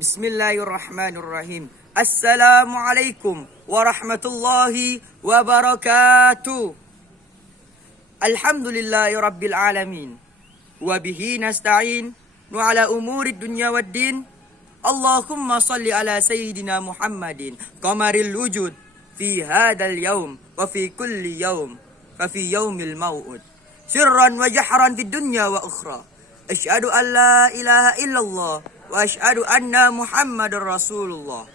Bismillahirrahmanirrahim. Assalamualaikum warahmatullahi wabarakatuh. Alhamdulillahi rabbil alamin. Wabihi nasta'in wa ala umuri dunya waddin. Allahumma salli ala sayyidina Muhammadin qamaril wujud fi hadal yawm wa fi kulli yawm wa fi yawmil maw'ud. Sirran wa jahran fid dunya wa ukhra. Asyhadu an la ilaha illallah wa asyhadu anna Muhammadar Rasulullah.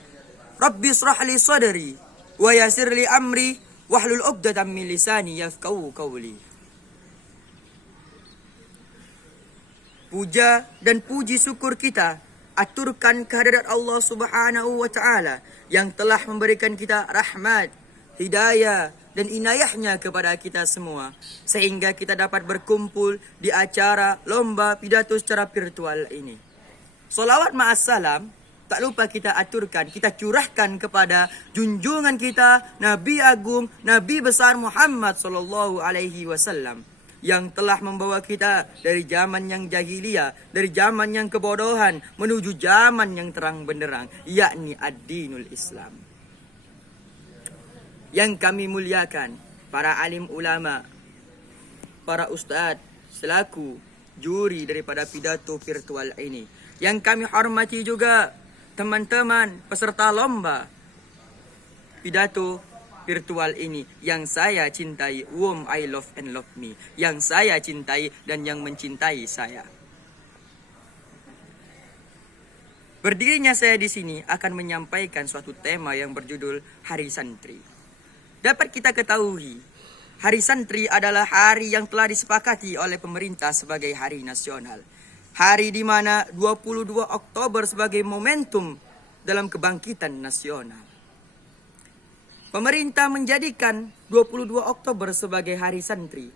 Rabbi israh li sadri wa yassir li amri wahlul 'uqdatam min lisani yafqahu qawli. Puja dan puji syukur kita aturkan kehadirat Allah Subhanahu wa taala yang telah memberikan kita rahmat, hidayah dan inayahnya kepada kita semua sehingga kita dapat berkumpul di acara lomba pidato secara virtual ini. Salawat ma'as salam tak lupa kita aturkan, kita curahkan kepada junjungan kita Nabi Agung, Nabi besar Muhammad sallallahu alaihi wasallam yang telah membawa kita dari zaman yang jahiliyah, dari zaman yang kebodohan menuju zaman yang terang benderang, yakni ad-dinul Islam. Yang kami muliakan para alim ulama, para ustadz selaku juri daripada pidato virtual ini. Yang kami hormati juga teman-teman peserta lomba pidato virtual ini yang saya cintai, whom I love and love me, yang saya cintai dan yang mencintai saya. Berdirinya saya di sini akan menyampaikan suatu tema yang berjudul Hari Santri. Dapat kita ketahui, Hari Santri adalah hari yang telah disepakati oleh pemerintah sebagai hari nasional. Hari di mana 22 Oktober sebagai momentum dalam kebangkitan nasional. Pemerintah menjadikan 22 Oktober sebagai hari santri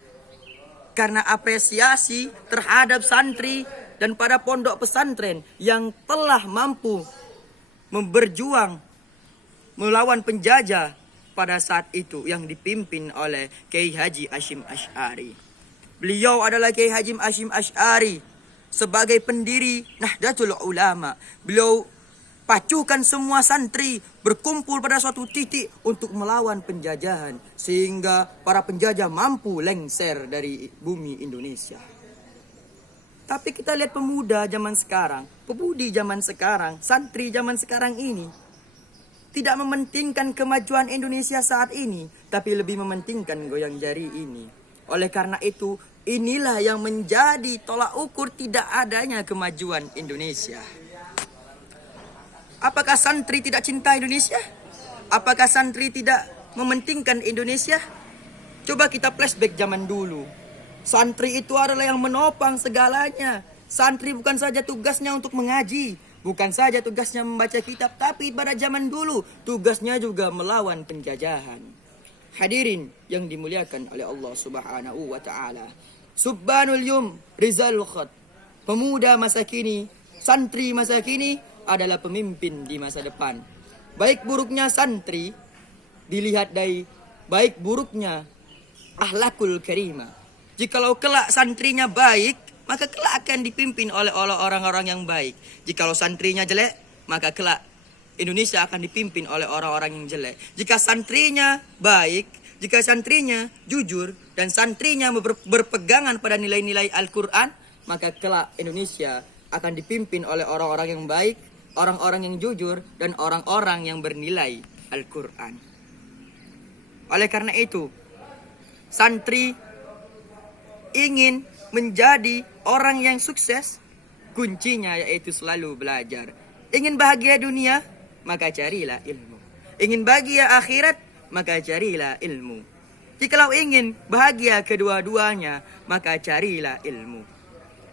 karena apresiasi terhadap santri dan para pondok pesantren yang telah mampu berjuang melawan penjajah pada saat itu yang dipimpin oleh Kiai Haji Hashim Asy'ari. Beliau adalah Kiai Haji Hashim Asy'ari sebagai pendiri Nahdlatul Ulama. Beliau pacuhkan semua santri berkumpul pada suatu titik untuk melawan penjajahan sehingga para penjajah mampu lengser dari bumi Indonesia. Tapi kita lihat pemuda zaman sekarang, pemudi zaman sekarang, santri zaman sekarang ini tidak mementingkan kemajuan Indonesia saat ini, tapi lebih mementingkan goyang jari ini. Oleh karena itu, inilah yang menjadi tolak ukur tidak adanya kemajuan Indonesia. Apakah santri tidak cinta Indonesia? Apakah santri tidak mementingkan Indonesia? Coba kita flashback zaman dulu. Santri itu adalah yang menopang segalanya. Santri bukan saja tugasnya untuk mengaji, bukan saja tugasnya membaca kitab, tapi pada zaman dulu tugasnya juga melawan penjajahan. Hadirin yang dimuliakan oleh Allah Subhanahu wa taala. Subbanul yum rizal khat. Pemuda masa kini, santri masa kini adalah pemimpin di masa depan. Baik buruknya santri dilihat dari baik buruknya akhlakul karimah. Jikalau kelak santrinya baik, maka kelak akan dipimpin oleh orang-orang yang baik. Jikalau santrinya jelek, maka kelak Indonesia akan dipimpin oleh orang-orang yang jelek. Jika santrinya baik, jika santrinya jujur, dan santrinya berpegangan pada nilai-nilai Al-Quran, maka kelak Indonesia akan dipimpin oleh orang-orang yang baik, orang-orang yang jujur, dan orang-orang yang bernilai Al-Quran. Oleh karena itu, santri ingin menjadi orang yang sukses, kuncinya yaitu selalu belajar. Ingin bahagia dunia, maka carilah ilmu. Ingin bahagia akhirat, maka carilah ilmu. Jikalau ingin bahagia kedua-duanya, maka carilah ilmu.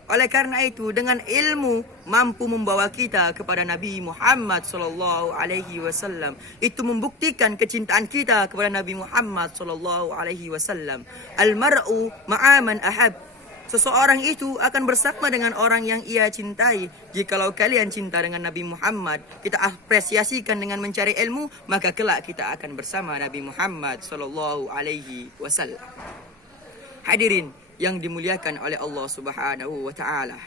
Oleh karena itu, dengan ilmu mampu membawa kita kepada Nabi Muhammad sallallahu alaihi wasallam. Itu membuktikan kecintaan kita kepada Nabi Muhammad sallallahu alaihi wasallam. Al-mar'u ma'a man ahab. Seseorang itu akan bersama dengan orang yang ia cintai. Jikalau kalian cinta dengan Nabi Muhammad, kita apresiasikan dengan mencari ilmu, maka kelak kita akan bersama Nabi Muhammad sallallahu alaihi wasallam. Hadirin yang dimuliakan oleh Allah Subhanahu wa taala.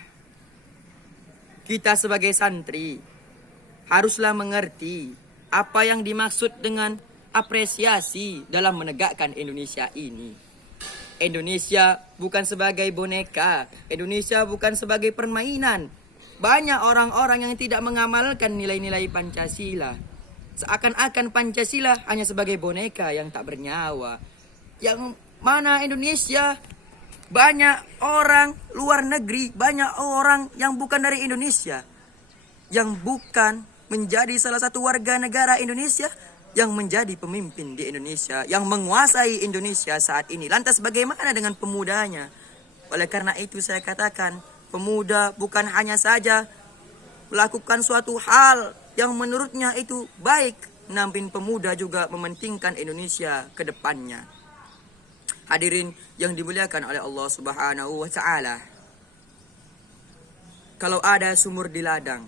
Kita sebagai santri haruslah mengerti apa yang dimaksud dengan apresiasi dalam menegakkan Indonesia ini. Indonesia bukan sebagai boneka, Indonesia bukan sebagai permainan. Banyak orang-orang yang tidak mengamalkan nilai-nilai Pancasila. Seakan-akan Pancasila hanya sebagai boneka yang tak bernyawa. Yang mana Indonesia, banyak orang luar negeri, banyak orang yang bukan dari Indonesia, yang bukan menjadi salah satu warga negara Indonesia, yang menjadi pemimpin di Indonesia, yang menguasai Indonesia saat ini. Lantas bagaimana dengan pemudanya? Oleh karena itu saya katakan, pemuda bukan hanya saja melakukan suatu hal yang menurutnya itu baik, namun pemuda juga mementingkan Indonesia ke depannya. Hadirin yang dimuliakan oleh Allah Subhanahu wa taala. Kalau ada sumur di ladang,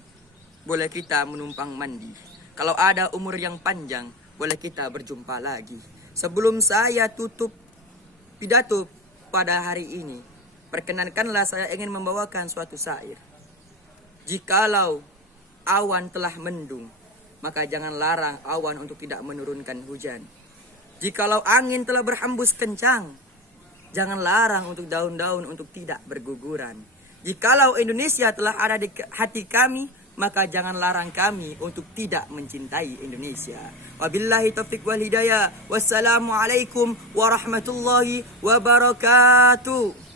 boleh kita menumpang mandi. Kalau ada umur yang panjang, boleh kita berjumpa lagi. Sebelum saya tutup pidato pada hari ini, perkenankanlah saya ingin membawakan suatu syair. Jikalau awan telah mendung, maka jangan larang awan untuk tidak menurunkan hujan. Jikalau angin telah berhembus kencang, jangan larang untuk daun-daun untuk tidak berguguran. Jikalau Indonesia telah ada di hati kami, maka jangan larang kami untuk tidak mencintai Indonesia. Wabillahi taufiq wal hidayah. Wassalamualaikum warahmatullahi wabarakatuh.